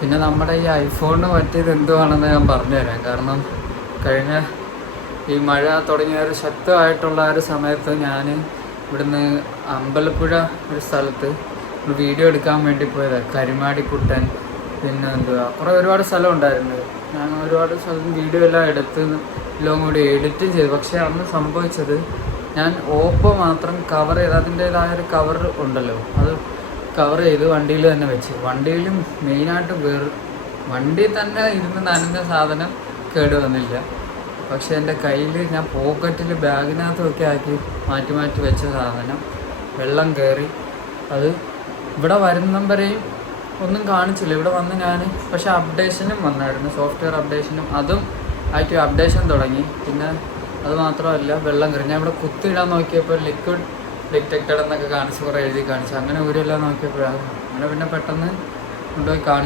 പിന്നെ നമ്മുടെ ഈ ഐഫോണിന് പറ്റിയത് എന്തുവാണെന്ന് ഞാൻ പറഞ്ഞുതരാം. കാരണം കഴിഞ്ഞ ഈ മഴ തുടങ്ങിയ ഒരു ശക്തമായിട്ടുള്ള ഒരു സമയത്ത് ഞാൻ ഇവിടുന്ന് അമ്പലപ്പുഴ ഒരു സ്ഥലത്ത് ഒരു വീഡിയോ എടുക്കാൻ വേണ്ടി പോയത്. കരിമാടിക്കുട്ടൻ, പിന്നെ ഒരുപാട് സ്ഥലം ഉണ്ടായിരുന്നു. ഞാൻ ഒരുപാട് സ്ഥലത്ത് വീഡിയോ എല്ലാം എടുത്ത് എല്ലാം കൂടി എഡിറ്റും ചെയ്തു. പക്ഷേ അന്ന് സംഭവിച്ചത്, ഞാൻ ഓപ്പോ മാത്രം കവർ ചെയ്ത് അതിൻ്റേതായൊരു കവർ ഉണ്ടല്ലോ, അത് കവർ ചെയ്ത് വണ്ടിയിൽ തന്നെ വെച്ച്. വണ്ടിയിലും മെയിനായിട്ട് വണ്ടിയിൽ തന്നെ ഇരുന്ന് നനഞ്ഞ സാധനം കേട് വന്നില്ല. പക്ഷെ എൻ്റെ കയ്യിൽ ഞാൻ പോക്കറ്റിൽ ബാഗിനകത്തൊക്കെ ആക്കി മാറ്റി മാറ്റി വെച്ച സാധനം വെള്ളം കയറി. അത് ഇവിടെ വരുന്ന വരെയും ഒന്നും കാണിച്ചില്ല. ഇവിടെ വന്ന് ഞാൻ പക്ഷെ അപ്ഡേഷനും വന്നായിരുന്നു, സോഫ്റ്റ്വെയർ അപ്ഡേഷനും അതും ആയിട്ട് അപ്ഡേഷൻ തുടങ്ങി. പിന്നെ അത് മാത്രമല്ല, വെള്ളം കയറി. ഞാൻ ഇവിടെ കുത്തിയിടാൻ നോക്കിയപ്പോൾ ലിക്വിഡ് ഡിറ്റക്റ്റഡ് എന്നൊക്കെ കാണിച്ച് കുറേ എഴുതി കാണിച്ചു. അങ്ങനെ ഊരെല്ലാം നോക്കിയപ്പോഴാണ് അങ്ങനെ പിന്നെ പെട്ടെന്ന് കൊണ്ടുപോയി കാണിച്ചു.